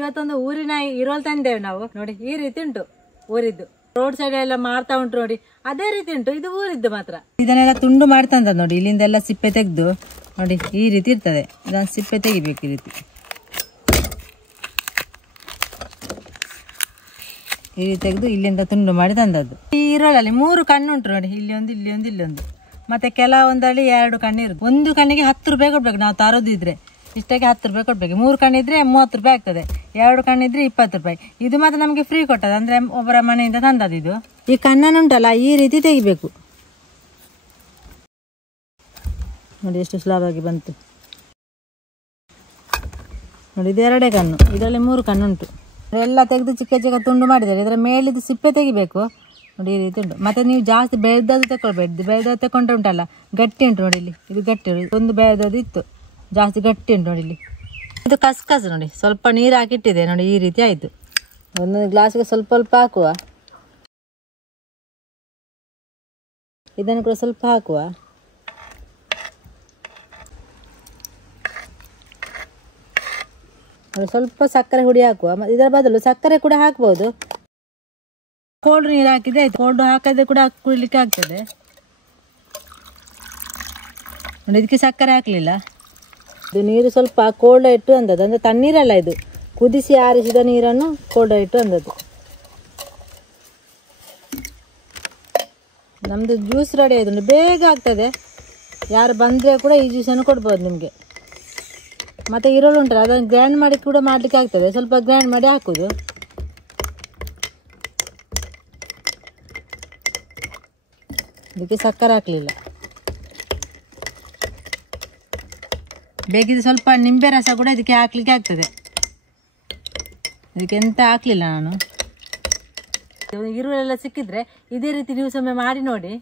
ಇವತ್ತೊಂದು ಊರಿನ ಇರೋಲ್ ತಂದೇವೆ ನಾವು ನೋಡಿ. ಈ ರೀತಿ ಉಂಟು ಊರಿದ್ದು. ರೋಡ್ ಸೈಡ್ ಎಲ್ಲ ಮಾರ್ತಾ ಉಂಟು ನೋಡಿ, ಅದೇ ರೀತಿ ಉಂಟು. ಇದು ಊರಿದ್ದು ಮಾತ್ರ. ಇದನ್ನೆಲ್ಲ ತುಂಡು ಮಾಡ್ತಂದ ನೋಡಿ. ಇಲ್ಲಿಂದೆಲ್ಲ ಸಿಪ್ಪೆ ತೆಗೆದು ನೋಡಿ ಈ ರೀತಿ ಇರ್ತದೆ. ಇದನ್ನು ಸಿಪ್ಪೆ ತೆಗಿಬೇಕು ಈ ರೀತಿ. ಈ ರೀತಿ ತೆಗೆದು ಇಲ್ಲಿಂದ ತುಂಡು ಮಾಡಿ ತಂದದ್ದು. ಈ ಈರುಳ್ಳಿ 3 ಕಣ್ಣು ಉಂಟು ನೋಡಿ. ಇಲ್ಲಿ ಒಂದು, ಇಲ್ಲಿ ಒಂದು, ಇಲ್ಲೊಂದು. ಮತ್ತೆ ಕೆಲವೊಂದಲ್ಲಿ 2 ಕಣ್ಣು ಇರುತ್ತೆ. ಒಂದು ಕಣ್ಣಿಗೆ 10 ರೂಪಾಯಿ ಕೊಡ್ಬೇಕು ನಾವು ತರೋದಿದ್ರೆ. ಇಷ್ಟಕ್ಕೆ 10 ರೂಪಾಯಿ ಕೊಡ್ಬೇಕು. 3 ಕಣ್ಣಿದ್ರೆ 30 ರೂಪಾಯಿ ಆಗ್ತದೆ. 2 ಕಣ್ಣಿದ್ರೆ 20 ರೂಪಾಯಿ. ಇದು ಮಾತ್ರ ನಮಗೆ ಫ್ರೀ ಕೊಟ್ಟದ್ದು, ಅಂದ್ರೆ ಒಬ್ಬರ ಮನೆಯಿಂದ ತಂದದ್ದು ಇದು. ಈ ಕಣ್ಣನ್ನುಂಟಲ್ಲ ಈ ರೀತಿ ತೆಗಿಬೇಕು ನೋಡಿ. ಎಷ್ಟು ಸುಲಭವಾಗಿ ಬಂತು ನೋಡಿ. ಇದು 2 ಕಣ್ಣು, ಇದರಲ್ಲಿ 3 ಕಣ್ಣು ಉಂಟು. ಎಲ್ಲ ತೆಗೆದು ಚಿಕ್ಕ ಚಿಕ್ಕ ತುಂಡು ಮಾಡಿದ್ದಾರೆ. ಇದರ ಮೇಲಿದ್ದು ಸಿಪ್ಪೆ ತೆಗಿಬೇಕು ನೋಡಿ. ಈ ರೀತಿ ಉಂಟು. ಮತ್ತೆ ನೀವು ಜಾಸ್ತಿ ಬೆಳೆದದ್ದು ತಗೊಳ್ಬೇಡಿ. ಬೆಳೆದದ್ದು ತಗೊಂಡ್ರೆ ಉಂಟಲ್ಲ ಗಟ್ಟಿ ಉಂಟು ನೋಡಿ. ಇಲ್ಲಿ ಇದು ಗಟ್ಟಿ ನೋಡಿ. ಒಂದು ಬೆಳೆದದ್ದು ಇತ್ತು, ಜಾಸ್ತಿ ಗಟ್ಟಿ ಉಂಟು ನೋಡಿ. ಇಲ್ಲಿ ಇದು ಕಸ್ಕಸ್ ನೋಡಿ. ಸ್ವಲ್ಪ ನೀರು ಹಾಕಿಟ್ಟಿದೆ ನೋಡಿ. ಈ ರೀತಿ ಆಯ್ತು. ಒಂದೊಂದು ಗ್ಲಾಸ್ಗೆ ಸ್ವಲ್ಪ ಸ್ವಲ್ಪ ಹಾಕುವ. ಇದನ್ನು ಕೂಡ ಸ್ವಲ್ಪ ಹಾಕುವ. ಸ್ವಲ್ಪ ಸಕ್ಕರೆ ಹುಡಿ ಹಾಕುವ. ಇದರ ಬದಲು ಸಕ್ಕರೆ ಕೂಡ ಹಾಕ್ಬೋದು. ಕೋಲ್ಡ್ ನೀರು ಹಾಕಿದ್ರೆ ಆಯ್ತು. ಕೋಲ್ಡ್ ಹಾಕದೆ ಕೂಡ ಕುಡಿಲಿಕ್ಕೆ ಆಗ್ತದೆ ನೋಡಿ. ಇದಕ್ಕೆ ಸಕ್ಕರೆ ಹಾಕಲಿಲ್ಲ. ಇದು ನೀರು ಸ್ವಲ್ಪ ಕೋಲ್ಡ್ ಇಟ್ಟು ಅಂದದ್ದು, ಅಂದರೆ ತಣ್ಣೀರಲ್ಲ ಇದು, ಕುದಿಸಿ ಆರಿಸಿದ ನೀರನ್ನು ಕೋಲ್ಡ್ ಇಟ್ಟು ಅಂದದ್ದು. ನಮ್ಮದು ಜ್ಯೂಸ್ ರೆಡಿ ಆಯ್ತು. ಬೇಗ ಆಗ್ತದೆ. ಯಾರು ಬಂದರೆ ಕೂಡ ಈ ಜ್ಯೂಸನ್ನು ಕೊಡ್ಬೋದು ನಿಮಗೆ. ಮತ್ತು ಈರುಳ್ಳಿ ಉಂಟಲ್ಲ ಅದನ್ನು ಗ್ರೈಂಡ್ ಮಾಡಿ ಕೂಡ ಮಾಡಲಿಕ್ಕೆ ಆಗ್ತದೆ. ಸ್ವಲ್ಪ ಗ್ರೈಂಡ್ ಮಾಡಿ ಹಾಕೋದು. ಇದಕ್ಕೆ ಸಕ್ಕರೆ ಹಾಕಲಿಲ್ಲ. ಬೇಕಿದ್ರೆ ಸ್ವಲ್ಪ ನಿಂಬೆ ರಸ ಕೂಡ ಇದಕ್ಕೆ ಹಾಕ್ಲಿಕ್ಕೆ ಆಗ್ತದೆ. ಇದಕ್ಕೆ ಎಂತ ಹಾಕಲಿಲ್ಲ ನಾನು. ಈರುಳ್ಳಿ ಎಲ್ಲ ಸಿಕ್ಕಿದ್ರೆ ಇದೇ ರೀತಿ ನೀವು ಒಮ್ಮೆ ಮಾಡಿ ನೋಡಿ.